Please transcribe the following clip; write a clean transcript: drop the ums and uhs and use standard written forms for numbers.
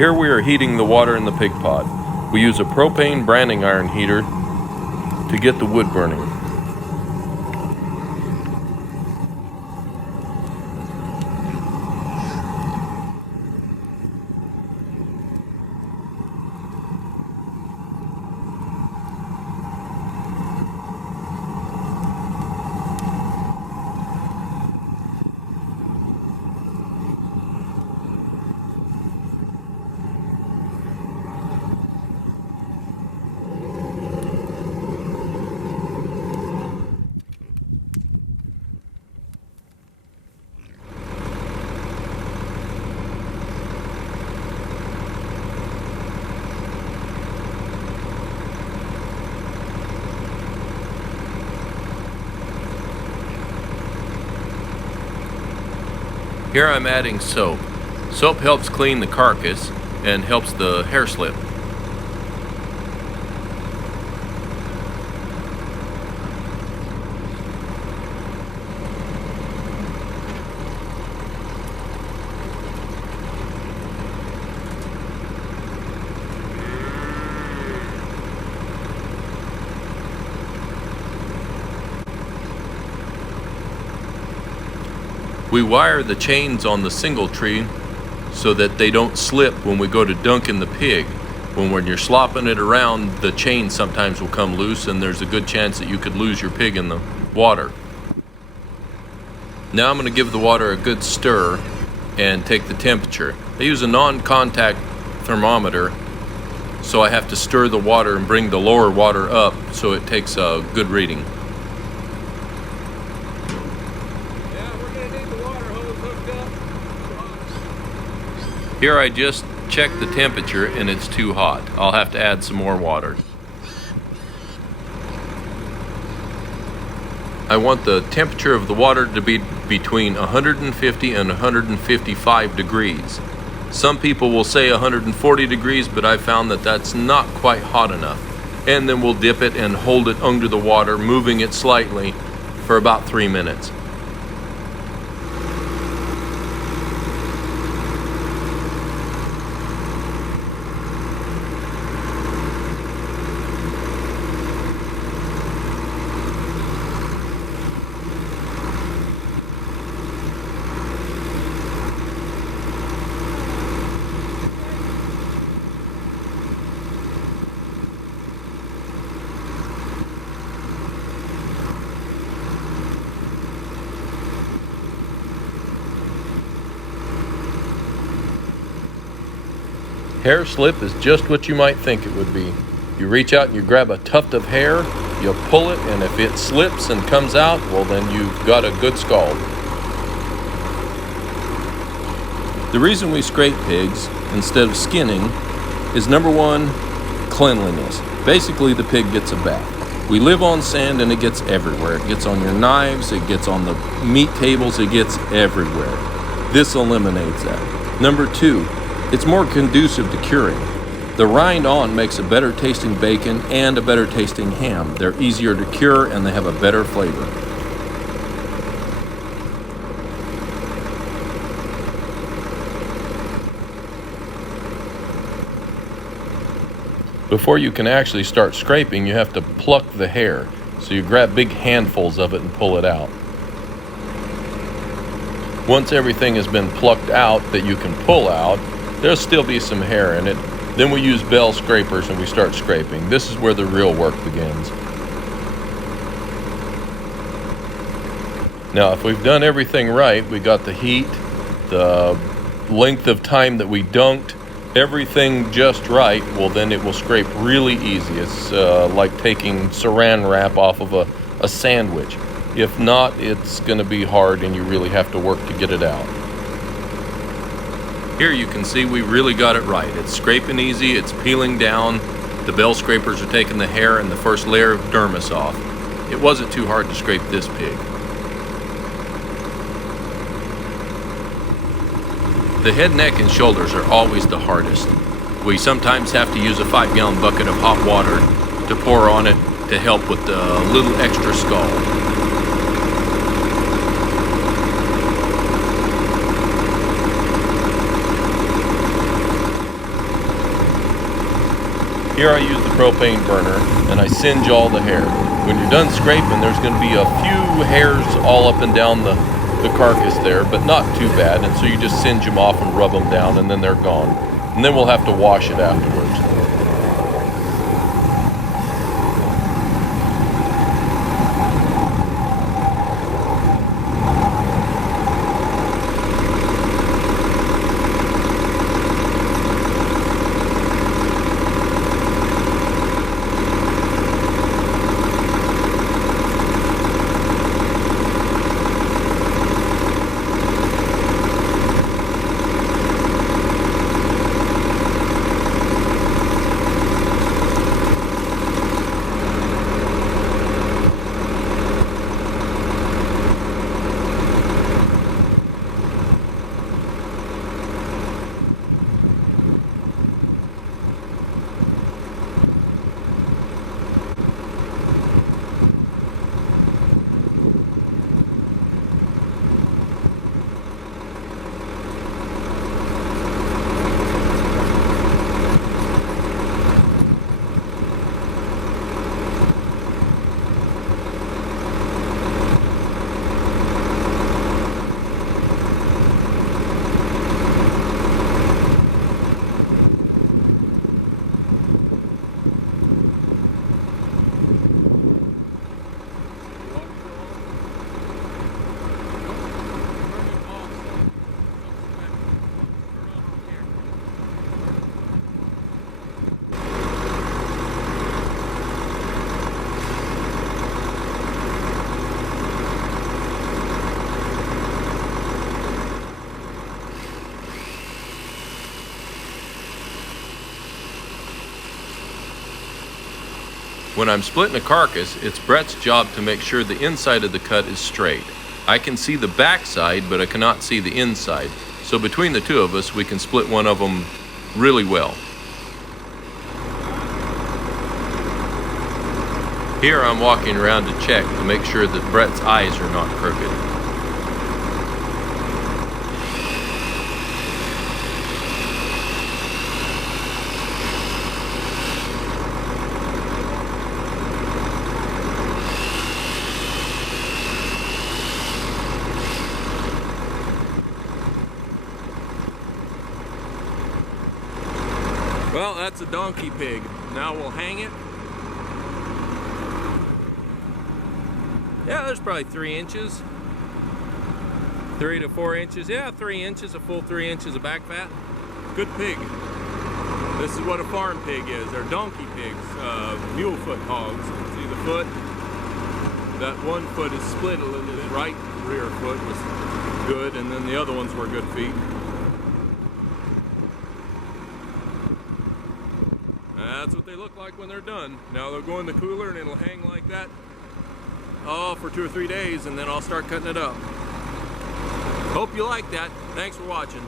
Here we are heating the water in the pig pot. We use a propane branding iron heater to get the wood burning. Here I'm adding soap. Soap helps clean the carcass and helps the hair slip. We wire the chains on the single tree so that they don't slip when we go to dunking the pig. When you're slopping it around, the chain sometimes will come loose and there's a good chance that you could lose your pig in the water. Now I'm going to give the water a good stir and take the temperature. I use a non-contact thermometer, so I have to stir the water and bring the lower water up so it takes a good reading. Here I just checked the temperature and it's too hot. I'll have to add some more water. I want the temperature of the water to be between 150 and 155 degrees. Some people will say 140 degrees, but I found that that's not quite hot enough. And then we'll dip it and hold it under the water, moving it slightly for about 3 minutes. Hair slip is just what you might think it would be. You reach out and you grab a tuft of hair, you pull it, and if it slips and comes out, well then you've got a good scald. The reason we scrape pigs instead of skinning is number one, cleanliness. Basically the pig gets a bath. We live on sand and it gets everywhere. It gets on your knives, it gets on the meat tables, it gets everywhere. This eliminates that. Number two, it's more conducive to curing. The rind on makes a better tasting bacon and a better tasting ham. They're easier to cure and they have a better flavor. Before you can actually start scraping, you have to pluck the hair. So you grab big handfuls of it and pull it out. Once everything has been plucked out that you can pull out, there'll still be some hair in it. Then we use bell scrapers and we start scraping. This is where the real work begins. Now, if we've done everything right, we got the heat, the length of time that we dunked, everything just right, well then it will scrape really easy. It's like taking saran wrap off of a sandwich. If not, it's going to be hard and you really have to work to get it out. Here you can see we really got it right. It's scraping easy, it's peeling down, the bell scrapers are taking the hair and the first layer of dermis off. It wasn't too hard to scrape this pig. The head, neck, and shoulders are always the hardest. We sometimes have to use a 5-gallon bucket of hot water to pour on it to help with the little extra scald. Here I use the propane burner and I singe all the hair. When you're done scraping, there's going to be a few hairs all up and down the carcass there, but not too bad. And so you just singe them off and rub them down, and then they're gone. And then we'll have to wash it afterwards. When I'm splitting a carcass, it's Brett's job to make sure the inside of the cut is straight. I can see the back side, but I cannot see the inside. So between the two of us, we can split one of them really well. Here I'm walking around to check to make sure that Brett's eyes are not crooked. Well, that's a donkey pig. Now we'll hang it. Yeah, there's probably 3 inches. 3 to 4 inches. Yeah, 3 inches, a full 3 inches of back fat. Good pig. This is what a farm pig is. They're donkey pigs, Mulefoot hogs. See the foot? That one foot is split a little bit. Right rear foot was good, and then the other ones were good feet. That's what they look like when they're done. Now they'll go in the cooler and it'll hang like that for 2 or 3 days, and then I'll start cutting it up. Hope you like that. Thanks for watching.